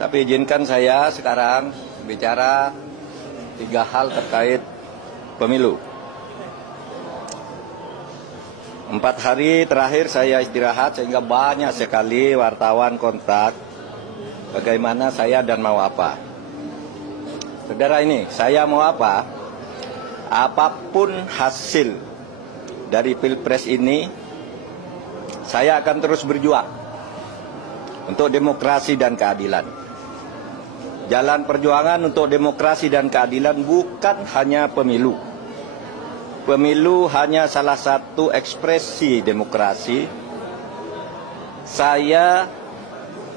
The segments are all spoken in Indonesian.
Tapi izinkan saya sekarang bicara 3 hal terkait pemilu. 4 hari terakhir saya istirahat sehingga banyak sekali wartawan kontak bagaimana saya dan mau apa. Saudara ini, saya mau apa? Apapun hasil dari Pilpres ini, saya akan terus berjuang untuk demokrasi dan keadilan. Jalan perjuangan untuk demokrasi dan keadilan bukan hanya pemilu. Pemilu hanya salah satu ekspresi demokrasi. Saya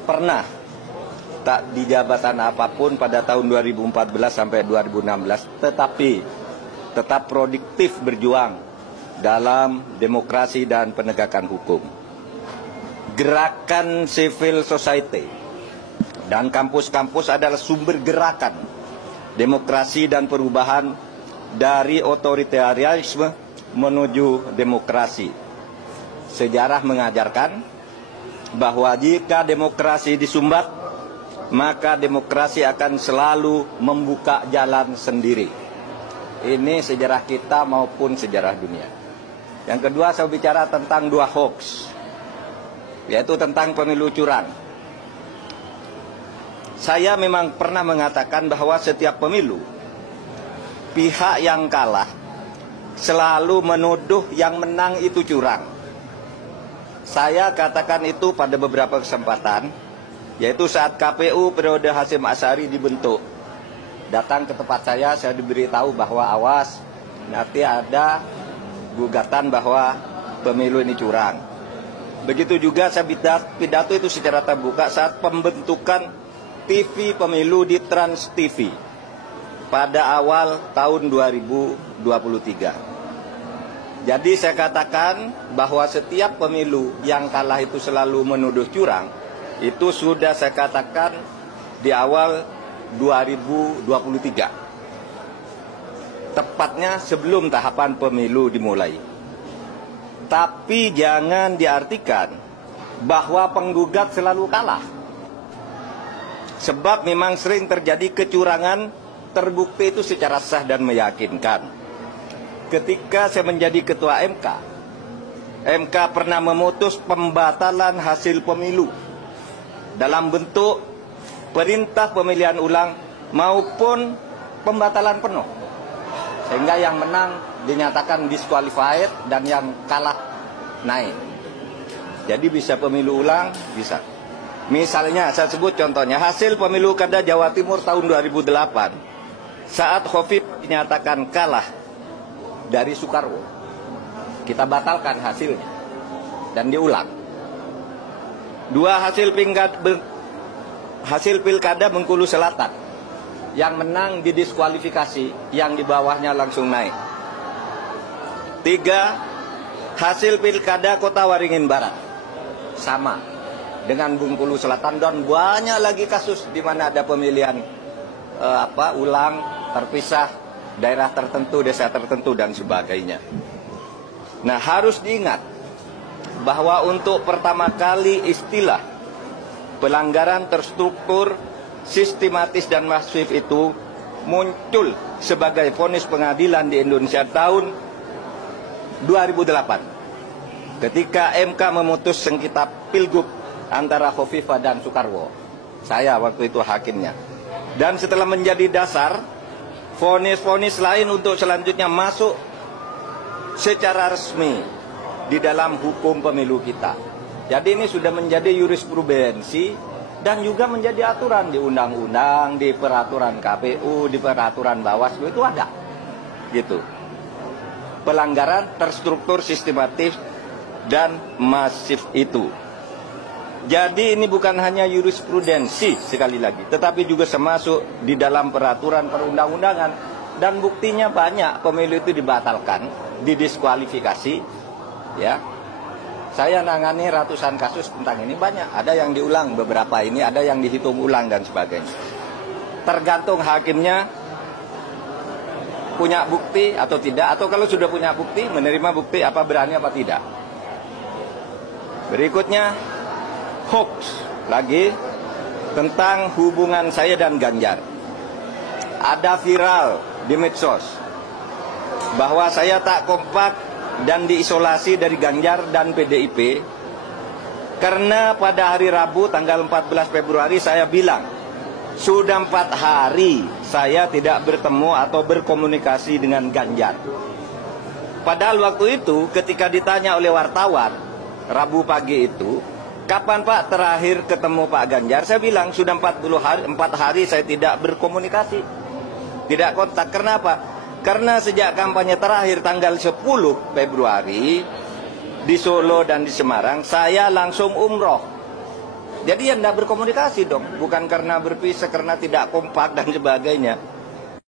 pernah tak di jabatan apapun pada tahun 2014 sampai 2016, tetapi tetap produktif berjuang dalam demokrasi dan penegakan hukum. Gerakan civil society dan kampus-kampus adalah sumber gerakan demokrasi dan perubahan dari otoritarianisme menuju demokrasi. Sejarah mengajarkan bahwa jika demokrasi disumbat, maka demokrasi akan selalu membuka jalan sendiri. Ini sejarah kita maupun sejarah dunia. Yang kedua, saya bicara tentang 2 hoax, yaitu tentang pemilu curang. Saya memang pernah mengatakan bahwa setiap pemilu, pihak yang kalah selalu menuduh yang menang itu curang. Saya katakan itu pada beberapa kesempatan, yaitu saat KPU periode Hasyim Asy'ari dibentuk. Datang ke tempat saya diberitahu bahwa awas, nanti ada gugatan bahwa pemilu ini curang. Begitu juga saya pidato itu secara terbuka saat pembentukan TV pemilu di Trans TV pada awal tahun 2023. Jadi saya katakan bahwa setiap pemilu yang kalah itu selalu menuduh curang. Itu sudah saya katakan di awal 2023. Tepatnya sebelum tahapan pemilu dimulai. Tapi jangan diartikan bahwa penggugat selalu kalah. Sebab memang sering terjadi kecurangan terbukti itu secara sah dan meyakinkan. Ketika saya menjadi ketua MK, MK pernah memutus pembatalan hasil pemilu dalam bentuk perintah pemilihan ulang maupun pembatalan penuh. Sehingga yang menang dinyatakan disqualified dan yang kalah naik. Jadi bisa pemilu ulang, bisa. Misalnya saya sebut contohnya hasil pemilu kada Jawa Timur tahun 2008 saat Khofifa dinyatakan kalah dari Soekarwo, kita batalkan hasilnya dan diulang. 2 hasil pilkada Bengkulu Selatan yang menang didiskualifikasi, yang di bawahnya langsung naik. 3 hasil pilkada Kota Waringin Barat sama dengan Bengkulu Selatan, dan banyak lagi kasus di mana ada pemilihan ulang, terpisah, daerah tertentu, desa tertentu dan sebagainya. Nah, harus diingat bahwa untuk pertama kali istilah pelanggaran terstruktur, sistematis dan masif itu muncul sebagai vonis pengadilan di Indonesia tahun 2008 ketika MK memutus sengketa Pilgub antara Khofifa dan Soekarwo. Saya waktu itu hakimnya. Dan setelah menjadi dasar, vonis-vonis lain untuk selanjutnya masuk secara resmi di dalam hukum pemilu kita. Jadi ini sudah menjadi jurisprudensi dan juga menjadi aturan di undang-undang, di peraturan KPU, di peraturan Bawaslu itu ada. Gitu. Pelanggaran terstruktur, sistematis dan masif itu. Jadi ini bukan hanya jurisprudensi sekali lagi, tetapi juga termasuk di dalam peraturan perundang-undangan. Dan buktinya banyak pemilu itu dibatalkan, didiskualifikasi. Ya, saya nangani ratusan kasus tentang ini, banyak. Ada yang diulang beberapa ini, ada yang dihitung ulang dan sebagainya. Tergantung hakimnya punya bukti atau tidak, atau kalau sudah punya bukti, menerima bukti apa berani apa tidak. Berikutnya hoax lagi tentang hubungan saya dan Ganjar. Ada viral di medsos bahwa saya tak kompak dan diisolasi dari Ganjar dan PDIP karena pada hari Rabu tanggal 14 Februari saya bilang sudah 4 hari saya tidak bertemu atau berkomunikasi dengan Ganjar. Padahal waktu itu ketika ditanya oleh wartawan Rabu pagi itu, kapan Pak terakhir ketemu Pak Ganjar? Saya bilang sudah 4 hari saya tidak berkomunikasi, tidak kontak. Kenapa? Karena sejak kampanye terakhir tanggal 10 Februari di Solo dan di Semarang, saya langsung umroh. Jadi ya tidak berkomunikasi dong, bukan karena berpisah, karena tidak kompak dan sebagainya.